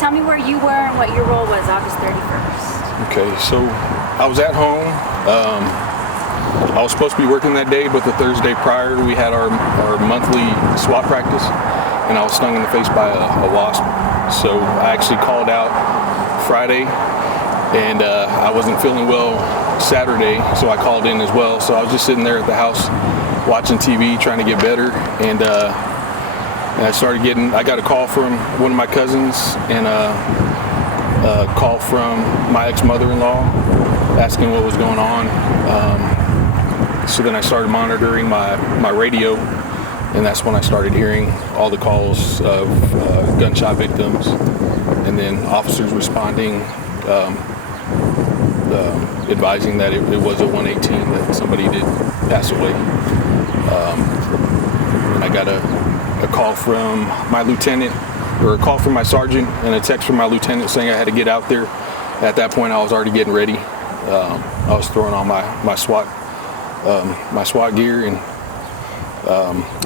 tell me where you were and what your role was August 31st. Okay, so I was at home. I was supposed to be working that day, but the Thursday prior, we had our monthly SWAT practice, and I was stung in the face by a wasp. So I actually called out Friday, and I wasn't feeling well Saturday, so I called in as well. So I was just sitting there at the house watching TV, trying to get better, and I got a call from one of my cousins and a call from my ex-mother-in-law asking what was going on. So then I started monitoring my radio, and that's when I started hearing all the calls of gunshot victims, and then officers responding, advising that it was a 118, that somebody did pass away. And I got a call from my lieutenant, or a call from my sergeant, and a text from my lieutenant saying I had to get out there. At that point, I was already getting ready. I was throwing on my SWAT gear, and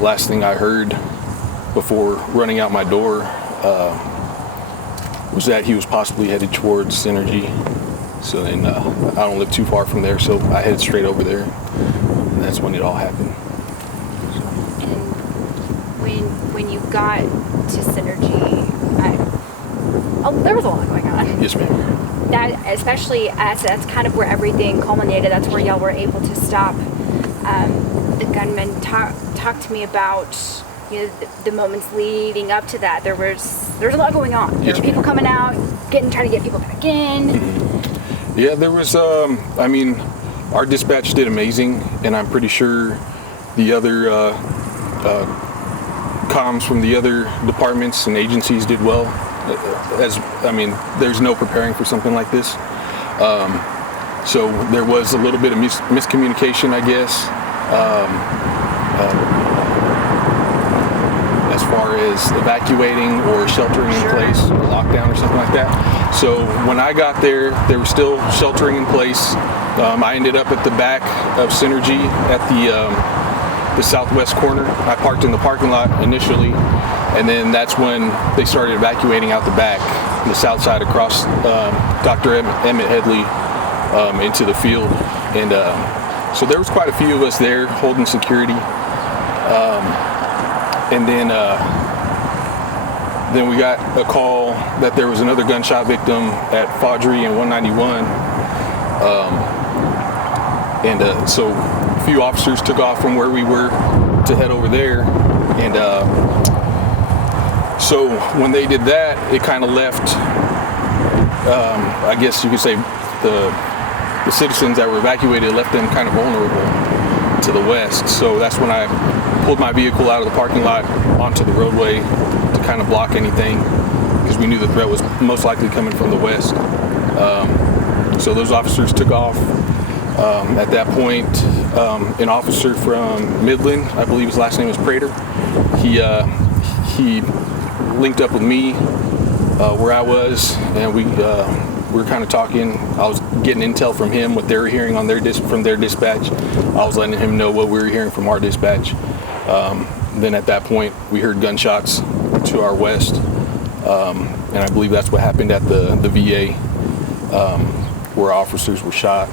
last thing I heard before running out my door was that he was possibly headed towards Synergy. So then I don't live too far from there, so I headed straight over there, and that's when it all happened. And when you got to Synergy, there was a lot going on. Yes, ma'am. That, especially as that's kind of where everything culminated. That's where y'all were able to stop the gunman. Talk to me about the moments leading up to that. There was a lot going on. There were people coming out, trying to get people back in. Mm-hmm. Yeah, there was. Our dispatch did amazing, and I'm pretty sure the other comms from the other departments and agencies did well. There's no preparing for something like this. So there was a little bit of miscommunication, I guess, as far as evacuating or sheltering in place, or lockdown or something like that. So when I got there, they were still sheltering in place. I ended up at the back of Synergy at the southwest corner. I parked in the parking lot initially, and then that's when they started evacuating out the back, the south side across Dr. Emmett Headley into the field. And so there was quite a few of us there holding security. And then we got a call that there was another gunshot victim at Faudree and 191. So a few officers took off from where we were to head over there. And so when they did that, it kind of left, I guess you could say, the citizens that were evacuated, left them kind of vulnerable to the west. So that's when I pulled my vehicle out of the parking lot onto the roadway to kind of block anything, because we knew the threat was most likely coming from the west. So those officers took off. At that point, an officer from Midland, I believe his last name was Prater, he linked up with me where I was, and we were kind of talking. I was getting intel from him, what they were hearing on from their dispatch. I was letting him know what we were hearing from our dispatch. Then at that point, we heard gunshots to our west, and I believe that's what happened at the VA, where officers were shot.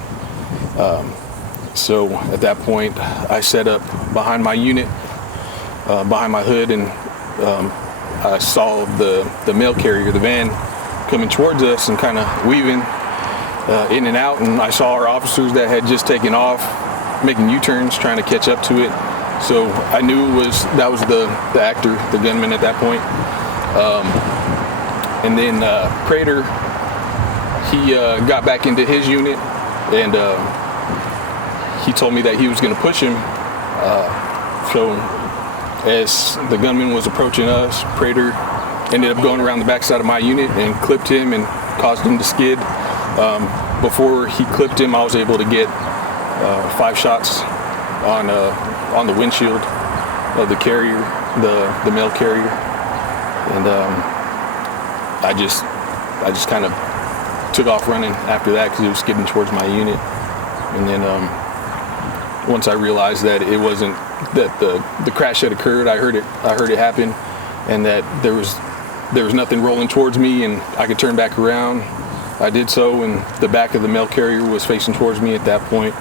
So at that point, I set up behind my unit, behind my hood, and I saw the mail carrier, the van, coming towards us and kind of weaving in and out, and I saw our officers that had just taken off, making U-turns, trying to catch up to it. So I knew that was the actor, the gunman at that point. And then Prater, he got back into his unit, and he told me that he was going to push him. So as the gunman was approaching us, Prater ended up going around the backside of my unit and clipped him and caused him to skid. Before he clipped him, I was able to get 5 shots on the windshield of the carrier, the mail carrier, and I just kind of took off running after that because it was skidding towards my unit. And then once I realized that it wasn't that the crash had occurred, I heard it happen, and that there was there was nothing rolling towards me and I could turn back around, I did so, and the back of the mail carrier was facing towards me at that point.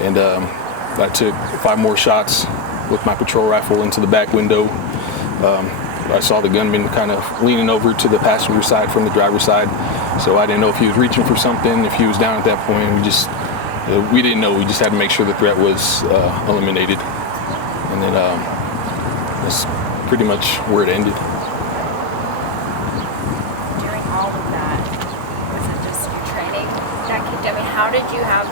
And I took 5 more shots with my patrol rifle into the back window. I saw the gunman kind of leaning over to the passenger side from the driver's side. So I didn't know if he was reaching for something, if he was down at that point. We didn't know. We just had to make sure the threat was eliminated. And then that's pretty much where it ended. During all of that, was it just your training that kicked? I mean, how did you have,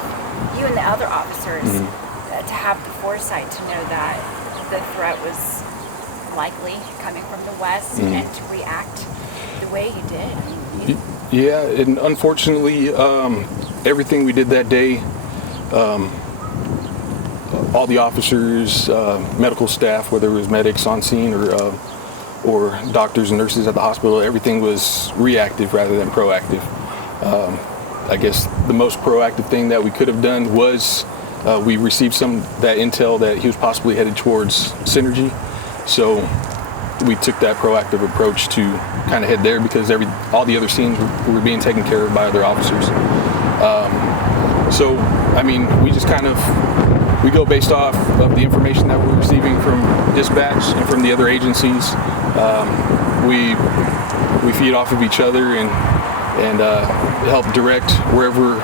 you and the other officers, to have the foresight to know that the threat was likely coming from the west and to react the way you did? Yeah, and unfortunately, everything we did that day, all the officers, medical staff, whether it was medics on scene or doctors and nurses at the hospital, everything was reactive rather than proactive. I guess the most proactive thing that we could have done was we received that intel that he was possibly headed towards Synergy. So we took that proactive approach to kind of head there because all the other scenes were being taken care of by other officers. So, I mean, we just we go based off of the information that we're receiving from dispatch and from the other agencies. We feed off of each other and help direct wherever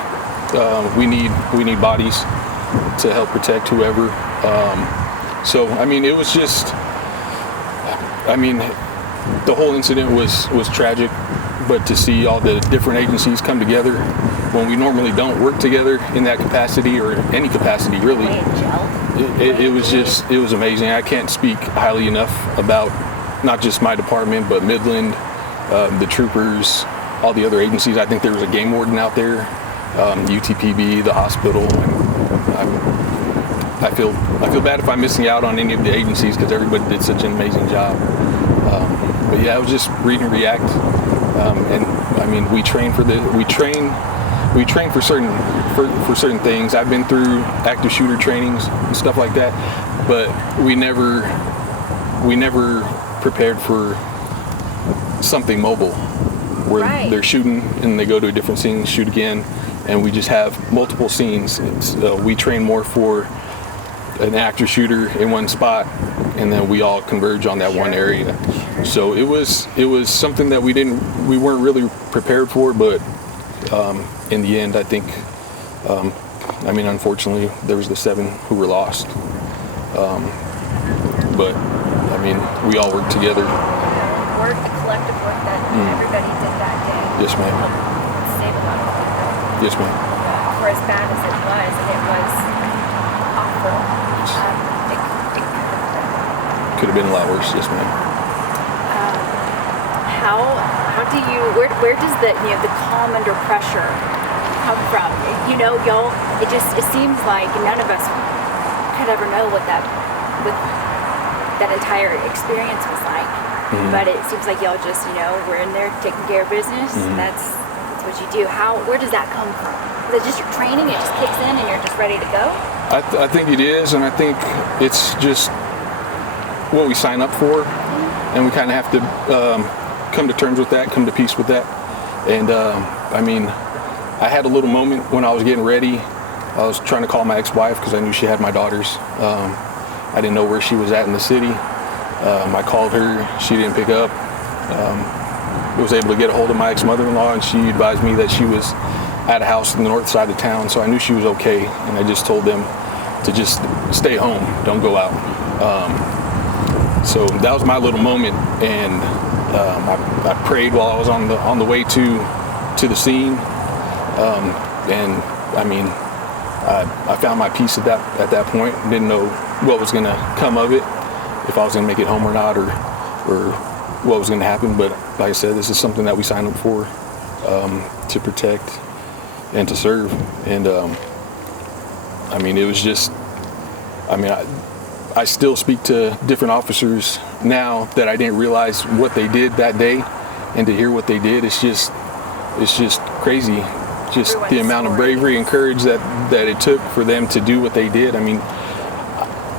we need bodies to help protect whoever. So, I mean, it was just, the whole incident was tragic, but to see all the different agencies come together when we normally don't work together in that capacity or any capacity really, it was amazing. I can't speak highly enough about not just my department, but Midland, the troopers, all the other agencies. I think there was a game warden out there, UTPB, the hospital. I feel bad if I'm missing out on any of the agencies because everybody did such an amazing job. But yeah, it was just read and react. And I mean, we train for certain things. I've been through active shooter trainings and stuff like that, but we never prepared for something mobile where they're shooting and they go to a different scene, shoot again, and we just have multiple scenes. We train more for an active shooter in one spot, and then we all converge on that one area. So it was something that we weren't really prepared for, but in the end, I think, unfortunately, there was the 7 who were lost. But we all worked together. The collective work that everybody did that day. Yes, ma'am. Save a lot of people. Yes, ma'am. For as bad as it was, and it was awful. Could have been a lot worse. Yes, ma'am. How do you? Where does the calm under pressure come from? Y'all. It seems like none of us could ever know what that entire experience was like. But it seems like y'all just, we're in there taking care of business, and that's what you do. Where does that come from? Is it just your training? It just kicks in and you're just ready to go? I think it is, and I think it's just what we sign up for, and we kind of have to come to terms with that, come to peace with that. And I had a little moment when I was getting ready. I was trying to call my ex-wife because I knew she had my daughters. I didn't know where she was at in the city. I called her, she didn't pick up. I was able to get a hold of my ex-mother-in-law, and she advised me that she was at a house in the north side of town, so I knew she was okay, and I just told them to just stay home, don't go out. So that was my little moment, and I prayed while I was on the way to the scene, and I found my peace at that point. Didn't know what was going to come of it, if I was going to make it home or not, or what was going to happen. But like I said, this is something that we signed up for, to protect and to serve. And it was just, I still speak to different officers now that I didn't realize what they did that day, and to hear what they did, it's just crazy. Just the amount of bravery and courage that it took for them to do what they did.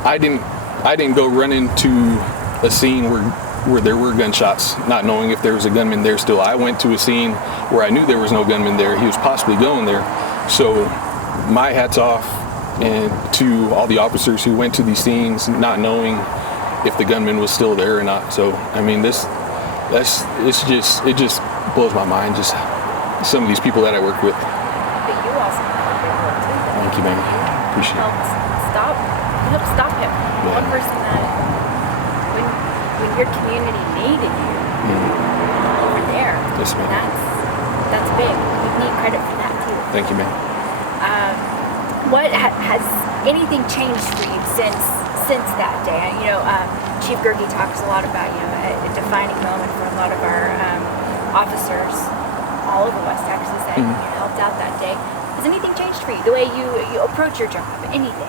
I didn't go run into a scene where where there were gunshots, not knowing if there was a gunman there still. I went to a scene where I knew there was no gunman there. He was possibly going there. So my hat's off and to all the officers who went to these scenes not knowing if the gunman was still there or not. So I mean, it just blows my mind, just some of these people that I work with. But you also have a big role too. Thank you, man. Appreciate it. You helped stop him. Yeah. One person that when your community needed you, you were there. Yes, ma'am. That's big. You need credit for that too. Thank you, ma'am. What has anything changed for you since that day? Chief Gerke talks a lot about a defining moment for a lot of our officers all over West Texas that helped out that day. Has anything changed for you? The way you approach your job? Anything?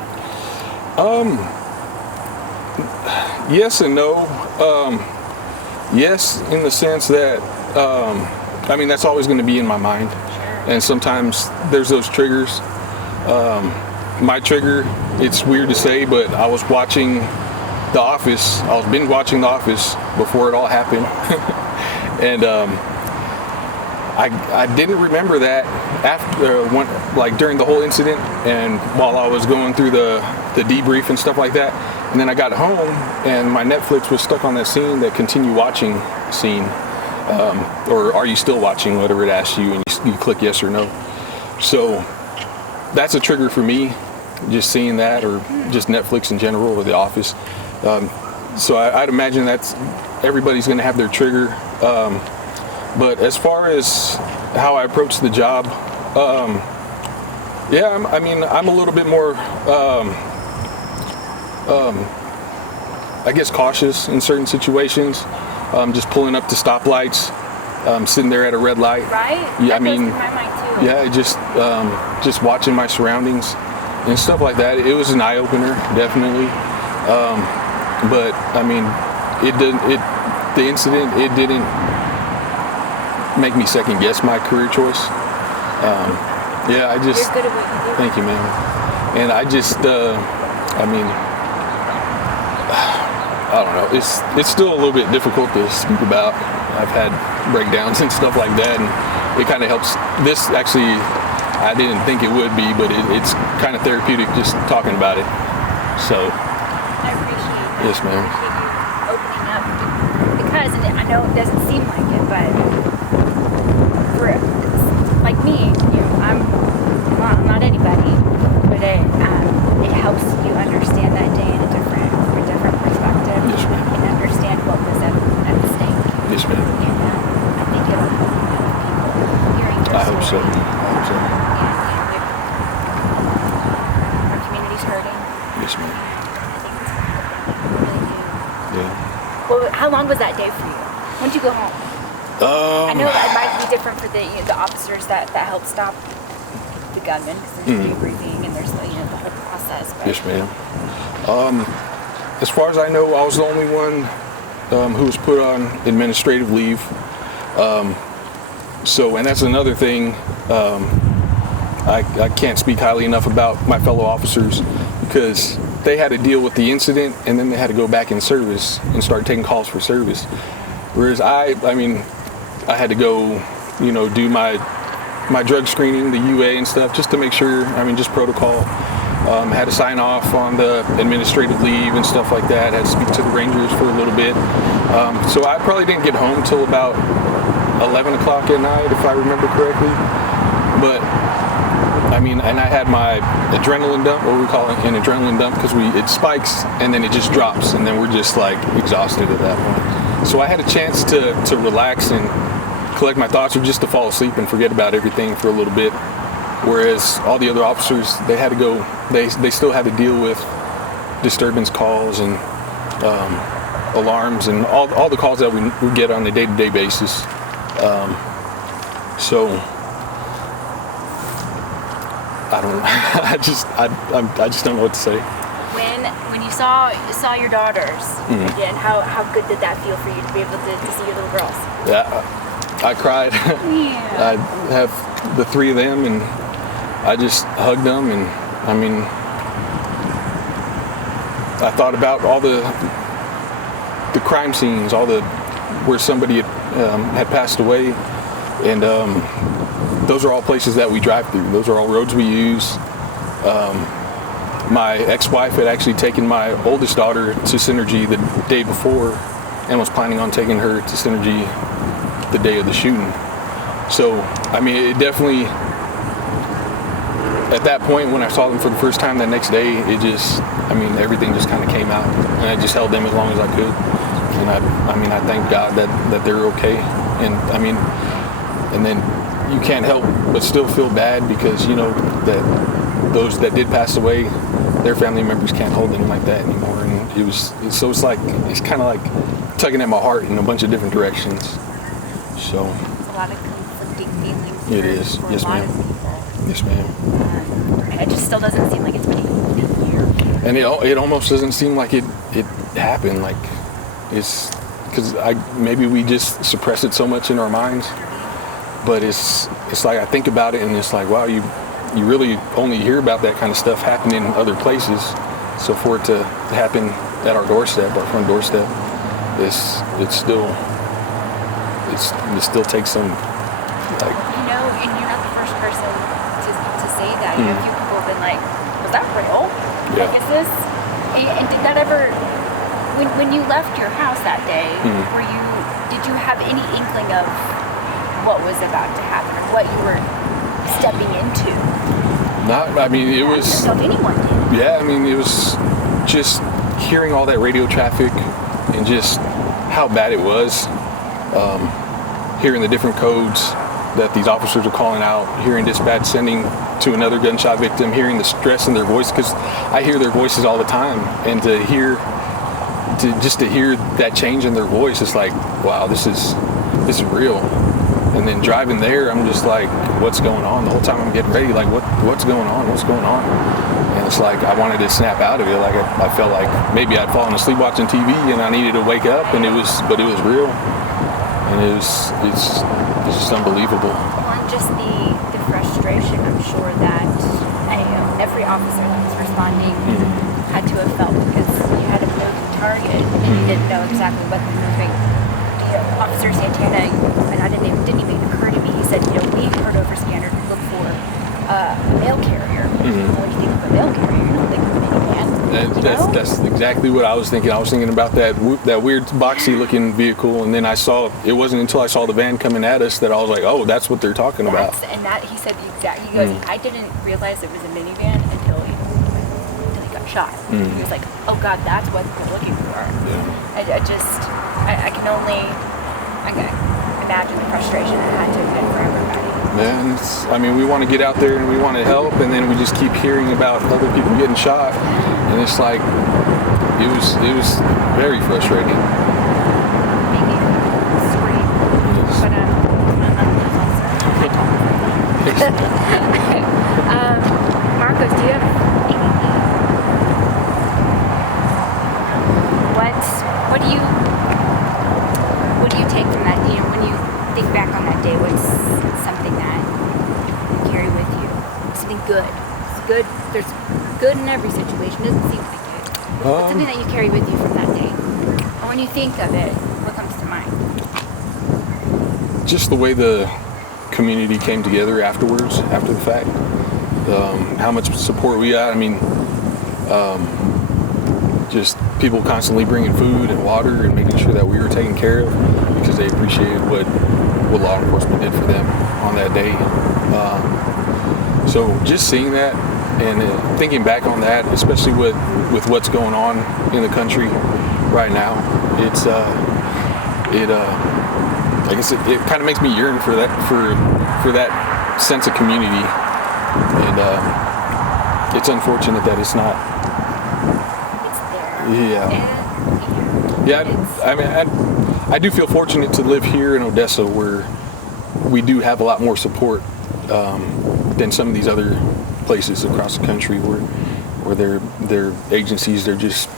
Yes and no. Yes, in the sense that I mean, that's always going to be in my mind. Sure. And sometimes there's those triggers. My trigger, it's weird to say, but I was watching The Office. I was binge watching The Office before it all happened. And I didn't remember that after during the whole incident and while I was going through the debrief and stuff like that. And then I got home and my Netflix was stuck on that scene, that continue watching scene. Or are you still watching, whatever it asks you, and you click yes or no. So that's a trigger for me, just seeing that, or just Netflix in general, or The Office. So I'd imagine that's everybody's going to have their trigger. But as far as how I approach the job, I'm a little bit more, I guess, cautious in certain situations. Just pulling up to stoplights, sitting there at a red light. Right? Yeah, that goes through my mind too. Yeah, just watching my surroundings and stuff like that. It was an eye opener, definitely. But I mean, the incident, it didn't make me second guess my career choice. You're good at what you do. Thank you, ma'am. And I just, I don't know. It's still a little bit difficult to speak about. I've had breakdowns and stuff like that, and it kind of helps. This actually, I didn't think it would be, but it's kind of therapeutic just talking about it. So. I appreciate that. Yes, ma'am. I appreciate you opening up, because I know it doesn't seem like it, but for like me, I'm not anybody, but it helps you understand that day from a different perspective. Yes, ma'am. And understand what was at stake. Yes, ma'am. And I think it'll help people hearing your I hope so. story. I hope so. Our community's hurting. Yes, ma'am. Yeah. Well, how long was that day for you? When did you go home? I know that might be different for the officers that helped stop the gunman, because there's debriefing and there's the whole process. But. Yes, ma'am. As far as I know, I was the only one who was put on administrative leave. And that's another thing. I can't speak highly enough about my fellow officers, because they had to deal with the incident and then they had to go back in service and start taking calls for service. Whereas I had to go, do my drug screening, the UA and stuff, just to make sure, just protocol. Had to sign off on the administrative leave and stuff like that. Had to speak to the Rangers for a little bit. So I probably didn't get home till about 11 o'clock at night, if I remember correctly. But, and I had my adrenaline dump, what we call it, an adrenaline dump, because it spikes and then it just drops, and then we're just like exhausted at that point. So I had a chance to relax and collect my thoughts, or just to fall asleep and forget about everything for a little bit. Whereas all the other officers, they had to go, they still had to deal with disturbance calls and alarms and all the calls that we get on a day-to-day basis. So I don't know. I just don't know what to say. When you saw your daughters again, how good did that feel for you to be able to see your little girls? Yeah, I cried. Yeah. I have the three of them, and I just hugged them, and I thought about all the crime scenes, all the where somebody had passed away, and those are all places that we drive through. Those are all roads we use. My ex-wife had actually taken my oldest daughter to Synergy the day before and was planning on taking her to Synergy the day of the shooting. So, I mean, it definitely, at that point when I saw them for the first time that next day, it just, I mean, everything just kind of came out. And I just held them as long as I could. And I thank God that they're okay. And I mean, and then you can't help but still feel bad because, you know, that those that did pass away, their family members can't hold them like that anymore. And it's kind of like tugging at my heart in a bunch of different directions. So. It's a lot of conflicting feelings. It is. For Yes, a lot ma'am. of people. Yes, ma'am. It just still doesn't seem like it's been a year. And it almost doesn't seem like it happened. Like it's because maybe we just suppress it so much in our minds. But it's like I think about it and it's like, wow, you really only hear about that kind of stuff happening in other places. So for it to happen at our doorstep, our front doorstep, it still takes some, like. You know, and you're not the first person to say that. You know, a few people have been like, was that real? Yeah. Like, is this? And did that ever, when you left your house that day, did you have any inkling of what was about to happen or what you were stepping into? It was. I don't know if anyone did. Yeah, I mean, it was just hearing all that radio traffic and just how bad it was. Hearing the different codes that these officers are calling out, hearing dispatch sending to another gunshot victim, hearing the stress in their voice, because I hear their voices all the time, and to hear that change in their voice, it's like, wow, this is real. And then driving there, I'm just like, what's going on? The whole time I'm getting ready, like, what's going on? What's going on? And it's like I wanted to snap out of it. Like I felt like maybe I'd fallen asleep watching TV and I needed to wake up, but it was real. And it's just unbelievable. On just the frustration, I'm sure that every officer that was responding had to have felt, because you had a moving target and you didn't know exactly what the moving. Officer Santana, and didn't even occur to me. He said, we heard over scanner to look for a mail carrier. When you think of a mail carrier, you don't think of a minivan. That's exactly what I was thinking. I was thinking about that weird boxy looking vehicle, and then it wasn't until I saw the van coming at us that I was like, oh, that's what they're talking about. And that he said he goes, I didn't realize it was a minivan until he got shot. He was like, oh God, that's what they're looking for. Yeah. I can only imagine the frustration it had to have been for everybody. Yeah, and we want to get out there and we want to help, and then we just keep hearing about other people getting shot, and it's like it was very frustrating. Maybe scream, but Marcos, do you have anything? What do you take from that? When you think back on that day, what's something that you carry with you? Something good. It's good. There's good in every situation. It doesn't seem like it. What's something that you carry with you from that day? Or when you think of it, what comes to mind? Just the way the community came together afterwards, after the fact. How much support we got. Just people constantly bringing food and water and making sure that we were taken care of, because they appreciated what law enforcement did for them on that day. So just seeing that and thinking back on that, especially with what's going on in the country right now, I guess it kind of makes me yearn for that sense of community, and it's unfortunate that it's not. Yeah. I do feel fortunate to live here in Odessa, where we do have a lot more support than some of these other places across the country where their agencies, they're just,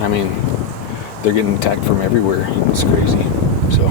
they're getting attacked from everywhere. It's crazy. So.